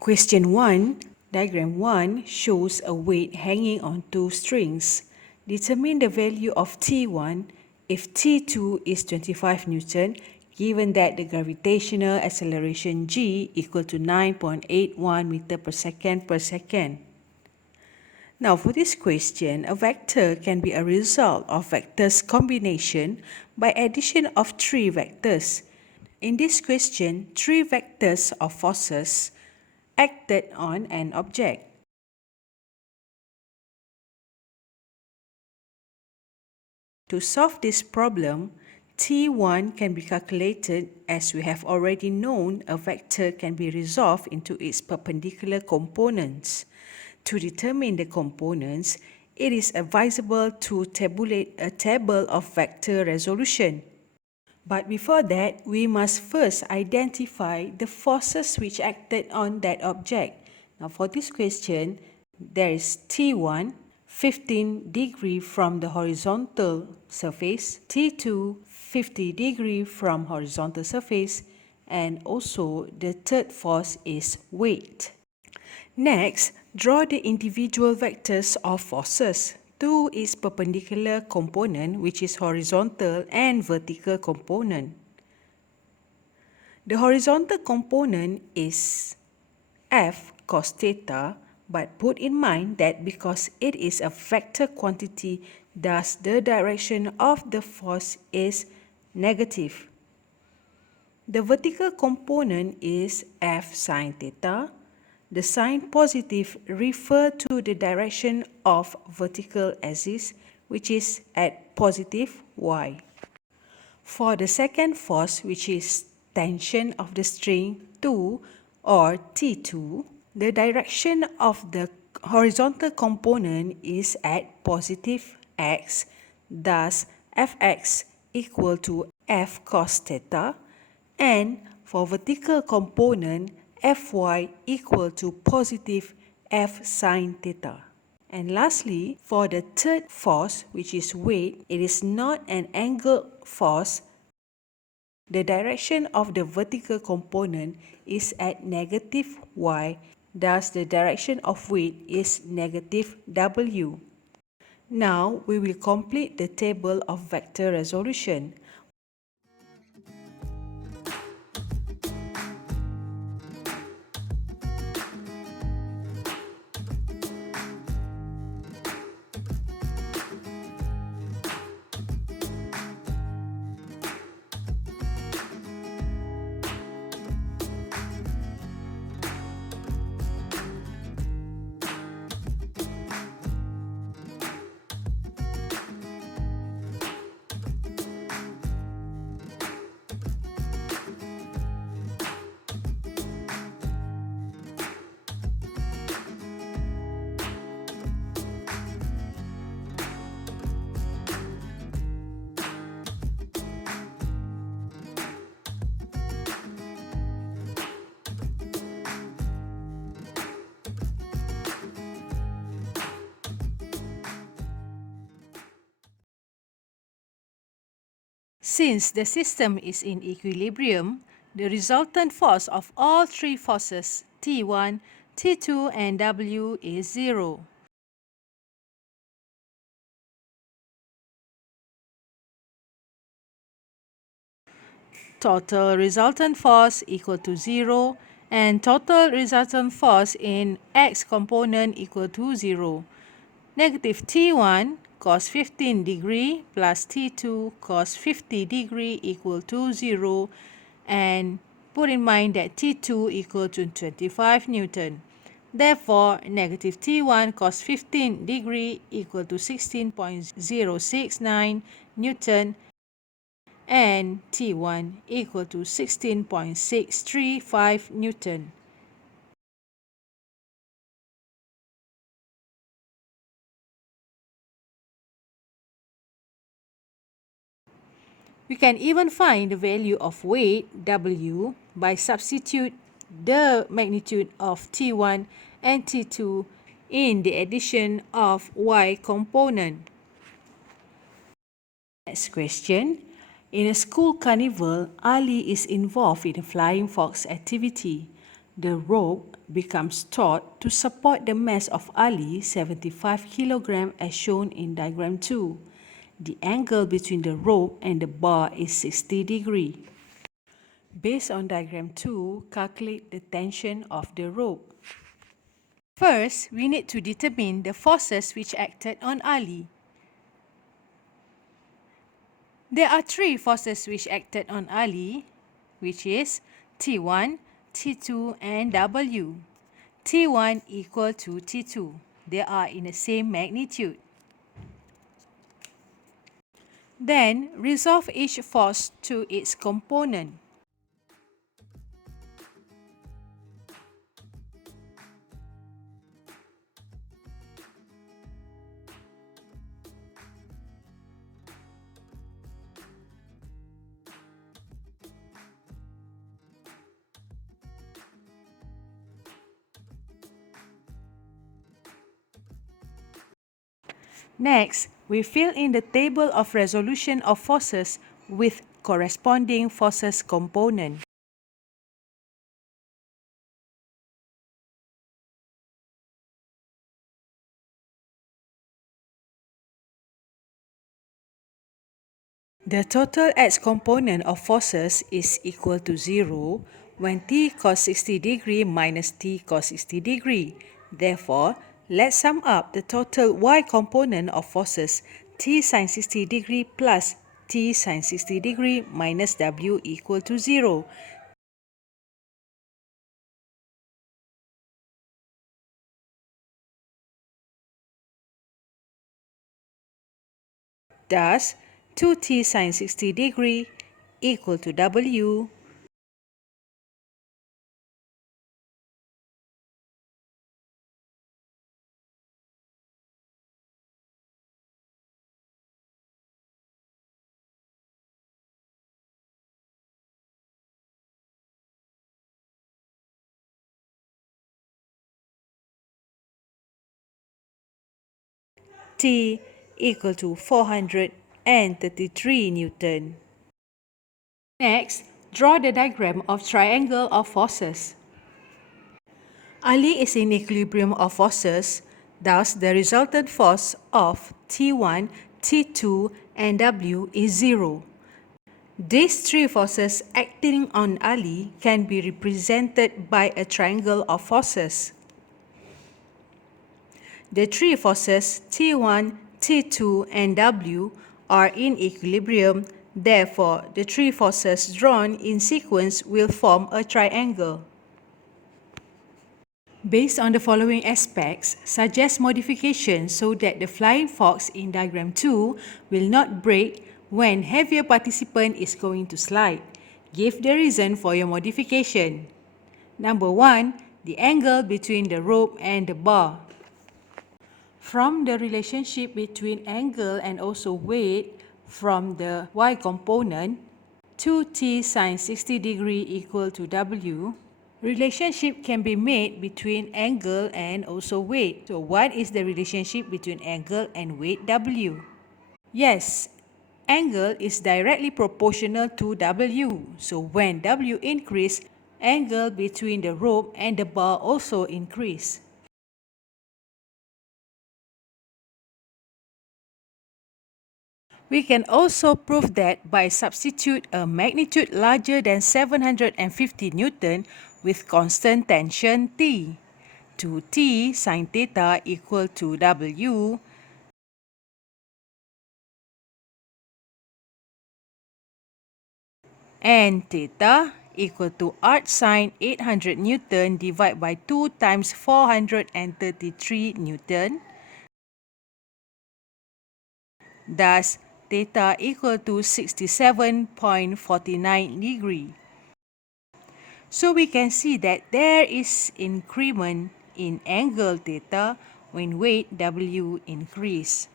Question 1, diagram 1 shows a weight hanging on two strings. Determine the value of T1 if T2 is 25 Newton, given that the gravitational acceleration g equal to 9.81 meter per second. Now for this question, a vector can be a result of vectors combination by addition of three vectors. In this question, three vectors of forces acted on an object. To solve this problem, T1 can be calculated as we have already known a vector can be resolved into its perpendicular components. To determine the components, it is advisable to tabulate a table of vector resolution. But before that, we must first identify the forces which acted on that object. Now for this question, there is T1, 15 degree from the horizontal surface, T2, 50 degree from horizontal surface, and also the third force is weight. Next, draw the individual vectors of forces to its perpendicular component, which is horizontal and vertical component. The horizontal component is F cos theta, but put in mind that because it is a vector quantity, thus the direction of the force is negative. The vertical component is F sin theta. The sign positive refer to the direction of vertical axis, which is at positive y. For the second force, which is tension of the string 2 or T2, the direction of the horizontal component is at positive x, thus Fx equal to F cos theta, and for vertical component, Fy equal to positive F sin theta. And lastly, for the third force, which is weight, it is not an angled force. The direction of the vertical component is at negative y, thus the direction of weight is negative w. Now we will complete the table of vector resolution. Since the system is in equilibrium, the resultant force of all three forces T1, T2 and W is 0. Total resultant force equal to 0 and total resultant force in X component equal to 0. Negative T1 cos 15 degree plus T2 cos 50 degree equal to 0, and put in mind that T2 equal to 25 Newton. Therefore, negative T1 cos 15 degree equal to 16.069 Newton and T1 equal to 16.635 Newton. We can even find the value of weight W by substitute the magnitude of T1 and T2 in the addition of Y component. Next question. In a school carnival, Ali is involved in a flying fox activity. The rope becomes taut to support the mass of Ali, 75 kg, as shown in diagram 2. The angle between the rope and the bar is 60 degrees. Based on diagram 2, calculate the tension of the rope. First, we need to determine the forces which acted on Ali. There are three forces which acted on Ali, which is T1, T2 and W. T1 equal to T2. They are in the same magnitude. Then, resolve each force to its component. Next, we fill in the table of resolution of forces with corresponding forces component. The total x component of forces is equal to 0 when t cos 60 degree minus t cos 60 degree. Therefore, let's sum up the total y component of forces t sin 60 degree plus t sin 60 degree minus w equal to 0. Thus, 2t sin 60 degree equal to w. T equal to 433 Newton. Next, draw the diagram of triangle of forces. Ali is in equilibrium of forces, thus the resultant force of T1, T2 and W is 0. These three forces acting on Ali can be represented by a triangle of forces. The three forces T1, T2 and W are in equilibrium, therefore the three forces drawn in sequence will form a triangle. Based on the following aspects, suggest modifications so that the flying fox in diagram 2 will not break when heavier participant is going to slide. Give the reason for your modification. Number 1, the angle between the rope and the bar. From the relationship between angle and also weight from the y component, 2t sin 60 degree equal to w, relationship can be made between angle and also weight. So what is the relationship between angle and weight w? Yes, angle is directly proportional to w. So when w increase, angle between the rope and the bar also increase. We can also prove that by substitute a magnitude larger than 750 Newton with constant tension T. 2T sin theta equal to W and theta equal to arc sine 800 Newton divided by 2 times 433 Newton. Thus, theta equal to 67.49 degree. So we can see that there is increment in angle theta when weight W increase.